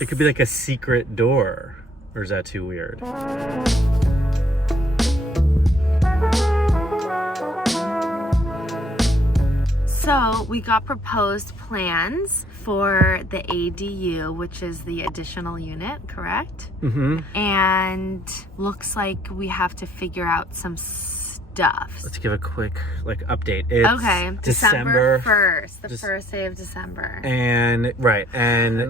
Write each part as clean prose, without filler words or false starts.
It could be like a secret door. Or is that too weird? So we got proposed plans for the ADU, which is the additional unit, correct? Mm-hmm. And looks like we have to figure out some stuff. Let's give a quick update. It's okay, December 1st, the first day of December. And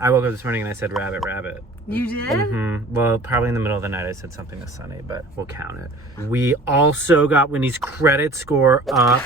I woke up this morning and I said rabbit. You did? Mm-hmm. Well, probably in the middle of the night I said something to Sunny, but we'll count it. We also got Whitney's credit score up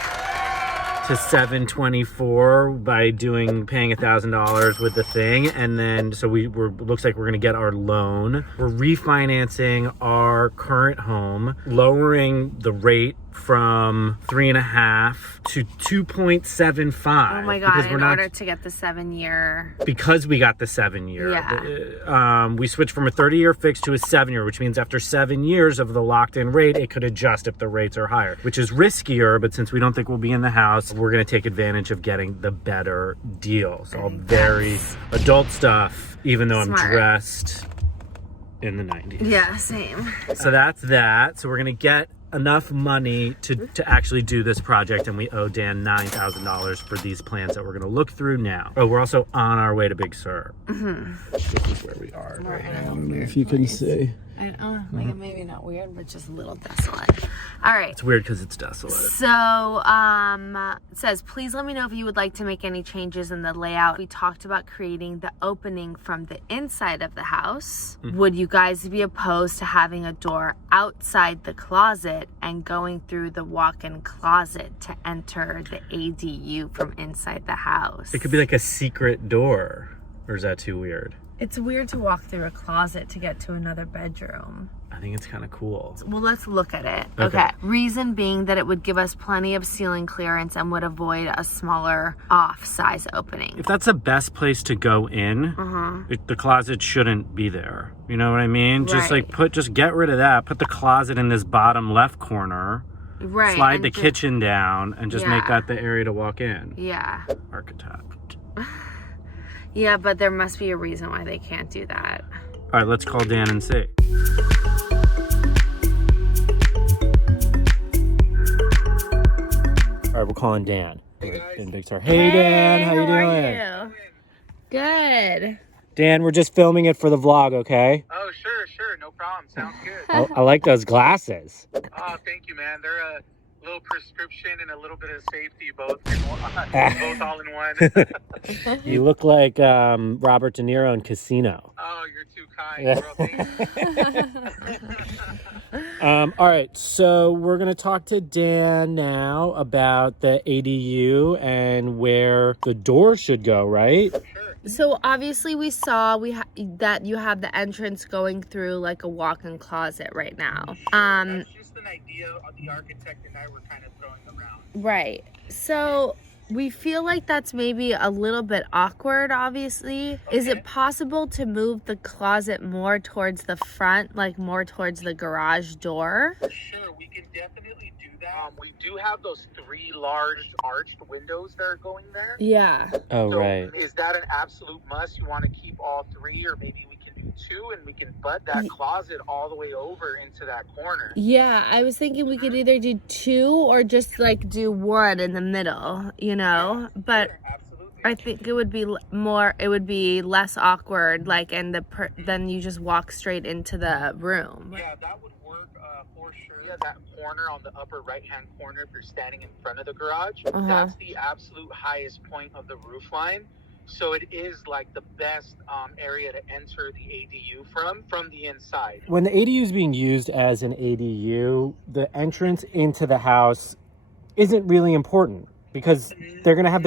to 724 by paying $1,000 with the thing, and then so looks like we're gonna get our loan. We're refinancing our current home, lowering the rate from 3.5 to 2.75. Oh my god! In order to get the 7-year, because we got the 7-year, yeah. We switched from a 30-year fix to a 7-year, which means after 7 years of the locked-in rate, it could adjust if the rates are higher, which is riskier. But since we don't think we'll be in the house, we're gonna take advantage of getting the better deal. So all very adult stuff, even though Smart. I'm dressed in the 90s. Yeah, same. So that's that. So we're gonna get enough money to actually do this project, and we owe Dan $9,000 for these plans that we're going to look through now. Oh, we're also on our way to Big Sur. Mm-hmm. This is where we are right now. I don't know if you can see. Maybe not weird, but just a little desolate. All right. It's weird because it's desolate. So, it says, please let me know if you would like to make any changes in the layout. We talked about creating the opening from the inside of the house. Mm-hmm. Would you guys be opposed to having a door outside the closet and going through the walk-in closet to enter the ADU from inside the house? It could be like a secret door. Or is that too weird? It's weird to walk through a closet to get to another bedroom. I think it's kind of cool. Well, let's look at it. Okay. Reason being that it would give us plenty of ceiling clearance and would avoid a smaller off-size opening. If that's the best place to go in, the closet shouldn't be there. You know what I mean? Right. Just get rid of that. Put the closet in this bottom left corner. Right. Slide the kitchen down and just make that the area to walk in. Yeah. Architect. Yeah, but there must be a reason why they can't do that. All right, let's call Dan and see. All right, we're calling Dan. Hey guys. In Big Sur. Hey Dan, how you doing? Good. Dan, we're just filming it for the vlog, okay? Oh, sure, no problem. Sounds good. I like those glasses. Oh, thank you, man. They're a little prescription and a little bit of safety, both all in one. You look like Robert De Niro in Casino. Oh, you're too kind, bro. Thanks. All right, so we're going to talk to Dan now about the ADU and where the door should go, right? Sure. So obviously we saw that you have the entrance going through like a walk-in closet right now. That's just an idea the architect and I were kind of throwing around. Right. So we feel like that's maybe a little bit awkward, obviously. Okay. Is it possible to move the closet more towards the front, like more towards the garage door? Sure, we can definitely do that. We do have those 3 large arched windows that are going there. Yeah. Oh, so right. Is that an absolute must? You want to keep all 3, or maybe we can do 2 and we can butt that closet all the way over into that corner? Yeah, I was thinking we could either do 2 or just like do 1 in the middle, you know? But sure, absolutely. I think it would be less awkward, like, and then you just walk straight into the room. Yeah, that would work for sure. Yeah, that corner on the upper right-hand corner, if you're standing in front of the garage, that's the absolute highest point of the roof line. So it is like the best area to enter the ADU from the inside. When the ADU is being used as an ADU, the entrance into the house isn't really important because they're going to have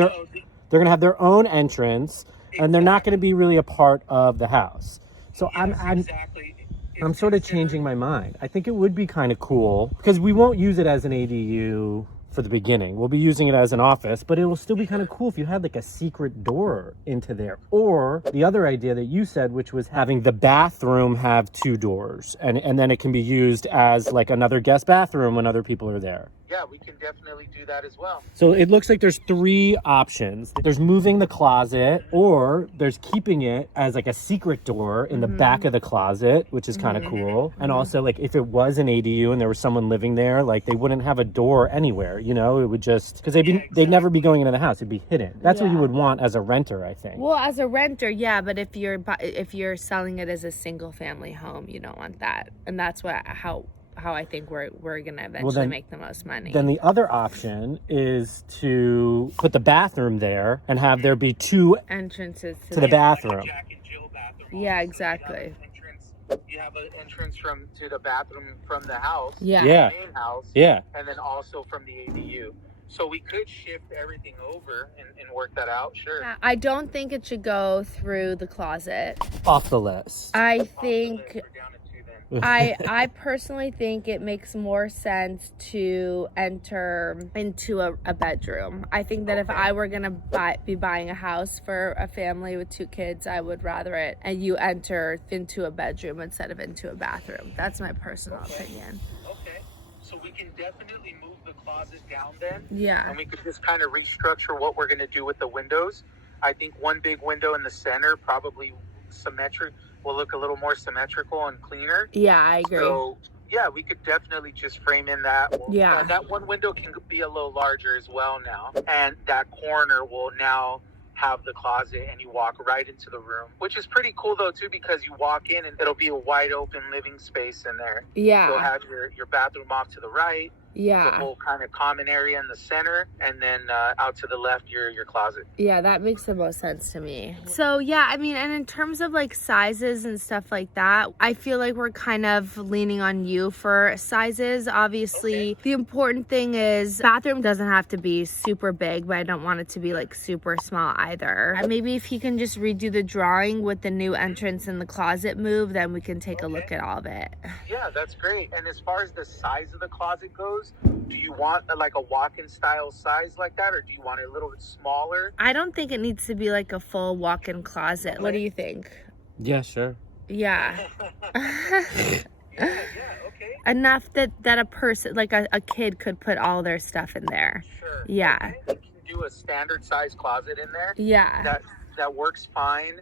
their own entrance, and they're not going to be really a part of the house. So I'm sort of changing my mind. I think it would be kind of cool because we won't use it as an ADU for the beginning. We'll be using it as an office, but it will still be kind of cool if you had like a secret door into there. Or the other idea that you said, which was having the bathroom have 2 doors, and then it can be used as like another guest bathroom when other people are there. yeah, we can definitely do that as well. So it looks like there's 3 options. There's moving the closet, or there's keeping it as like a secret door in the back of the closet, which is kind of cool. And also, like, if it was an ADU and there was someone living there, like, they wouldn't have a door anywhere, you know? It would just, because they'd never be going into the house. It'd be hidden. That's what you would want as a renter, I think. Well, as a renter, yeah, but if you're selling it as a single family home, you don't want that. And that's how I think we're gonna eventually make the most money. Then the other option is to put the bathroom there and have there be 2 entrances to the bathroom. Jack and Jill bathroom. Yeah, Also. exactly. You have an entrance to the bathroom from the house. Yeah. The main house. Yeah. And then also from the ADU. So we could shift everything over and work that out. Sure. I don't think it should go through the closet. Off the list. I think We're down to 2 then. I personally think it makes more sense to enter into a bedroom. I think that if I were gonna be buying a house for a family with 2 kids, I would rather it and you enter into a bedroom instead of into a bathroom. That's my personal opinion. Okay. So we can definitely move the closet down then. Yeah. And we could just kind of restructure what we're going to do with the windows. I think one big window in the center, probably symmetric, will look a little more symmetrical and cleaner. Yeah, I agree. So, yeah, we could definitely just frame in that. Yeah. That one window can be a little larger as well now. And that corner will now have the closet and you walk right into the room, which is pretty cool though too, because you walk in and it'll be a wide open living space in there. Yeah. You'll have your bathroom off to the right, the Yeah. whole kind of common area in the center, and then out to the left your closet. Yeah, that makes the most sense to me. So yeah, I mean, and in terms of like sizes and stuff like that, I feel like we're kind of leaning on you for sizes. Obviously, the important thing is bathroom doesn't have to be super big, but I don't want it to be like super small either. And maybe if he can just redo the drawing with the new entrance and the closet move, then we can take a look at all of it. Yeah, that's great. And as far as the size of the closet goes, do you want like a walk-in style size like that, or do you want it a little bit smaller? I don't think it needs to be like a full walk-in closet. What do you think? Yeah, sure. Yeah. Yeah, okay. Enough that a person, like a kid, could put all their stuff in there. Sure. Yeah. Okay. You can do a standard size closet in there. Yeah. That works fine,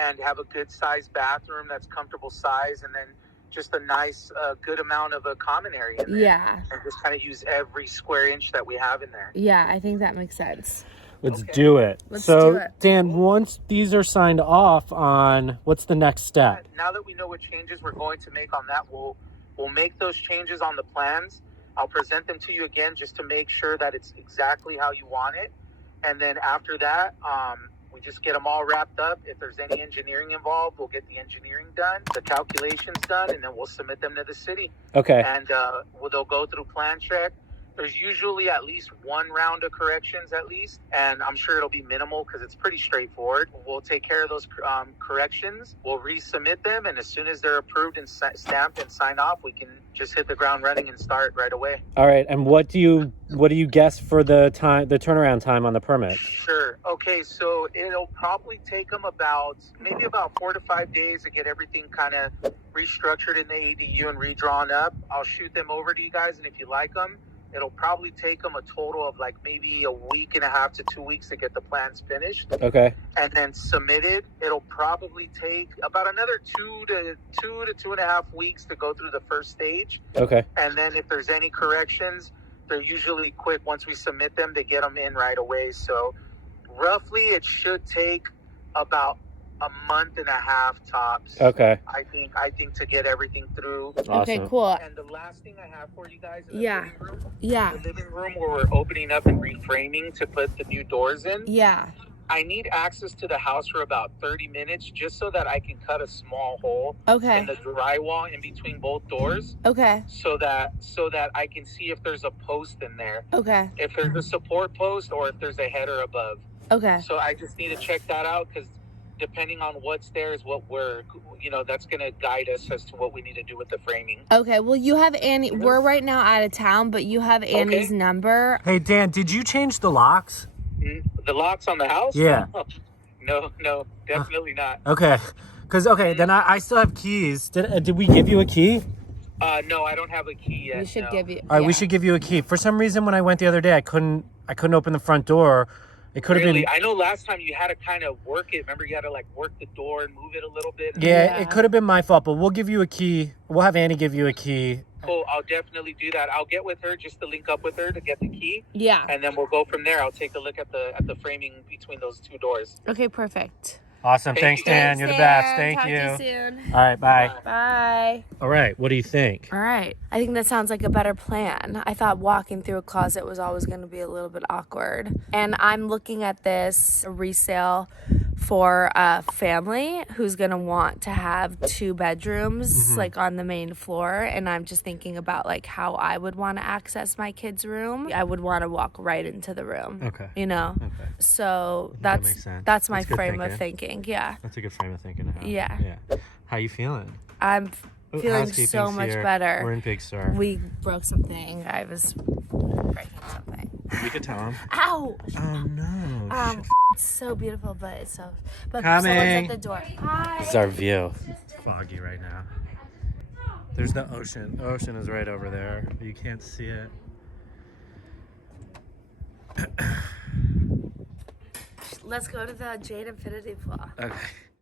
and have a good sized bathroom that's comfortable size, and then just a nice good amount of a common area in there. Yeah. And just kind of use every square inch that we have in there. Yeah, I think that makes sense. Let's Okay. do it. Let's so, do it. Dan, once these are signed off on, what's the next step? Now that we know what changes we're going to make on that, we'll make those changes on the plans. I'll present them to you again just to make sure that it's exactly how you want it. And then after that, we just get them all wrapped up. If there's any engineering involved, we'll get the engineering done, the calculations done, and then we'll submit them to the city. Okay. And they'll go through plan check. There's usually at least one round of corrections at least, and I'm sure it'll be minimal because it's pretty straightforward. We'll take care of those corrections. We'll resubmit them, and as soon as they're approved and stamped and signed off, we can just hit the ground running and start right away. All right. And what do you guess for the turnaround time on the permit? Sure. Okay, so it'll probably take them maybe about 4 to 5 days to get everything kind of restructured in the ADU and redrawn up. I'll shoot them over to you guys, and if you like them, it'll probably take them a total of like maybe a week and a half to 2 weeks to get the plans finished. Okay. And then submitted. It'll probably take about another 2 to 2.5 weeks to go through the first stage. Okay. And then if there's any corrections, they're usually quick. Once we submit them, they get them in right away. So roughly it should take about a month and a half tops. Okay. I think to get everything through. Awesome. Okay, cool. And the last thing I have for you guys in the Yeah. living room, Yeah. the living room where we're opening up and reframing to put the new doors in. Yeah. I need access to the house for about 30 minutes just so that I can cut a small hole in Okay. the drywall in between both doors Okay. so that I can see if there's a post in there, Okay. if there's a support post or if there's a header above. Okay. So I just need to check that out because depending on what's there is what that's going to guide us as to what we need to do with the framing. Okay. Well, you have Annie. We're right now out of town, but you have Annie's number. Hey, Dan, did you change the locks? The locks on the house? Yeah. No, definitely not. Okay. Because, then I still have keys. Did we give you a key? No, I don't have a key yet. We should no. give you. All right, we should give you a key. For some reason, when I went the other day, I couldn't open the front door. It could have Really? been. I know last time you had to kind of work it. Remember, you had to like work the door and move it a little bit. Yeah, it could have been my fault, but we'll give you a key. We'll have Annie give you a key. Cool. I'll definitely do that. I'll get with her just to link up with her to get the key. Yeah. And then we'll go from there. I'll take a look at the framing between those two doors. Okay, perfect. Awesome. Thank Thanks, you. Dan. You're the best. Thank Talk you. to you soon. All right, bye. Bye. All right, what do you think? All right. I think that sounds like a better plan. I thought walking through a closet was always going to be a little bit awkward. And I'm looking at this resale for a family who's going to want to have 2 bedrooms like on the main floor. And I'm just thinking about like how I would want to access my kids' room. I would want to walk right into the room. Okay. You know? Okay. So That makes sense. that's my That's good frame of thinking. thinking. Yeah. That's a good frame of thinking. Yeah. Yeah. How you feeling? I'm feeling Housekeeping's so much here. better. We're in Big Sur. We broke something. I was breaking something. We could tell him. Ow! Oh no. Shit. It's so beautiful, but it's so. But Coming. someone's at the door. Hi. This is our view. It's foggy right now. There's the ocean. The ocean is right over there, but you can't see it. Let's go to the Jade Infinity Pool. Okay.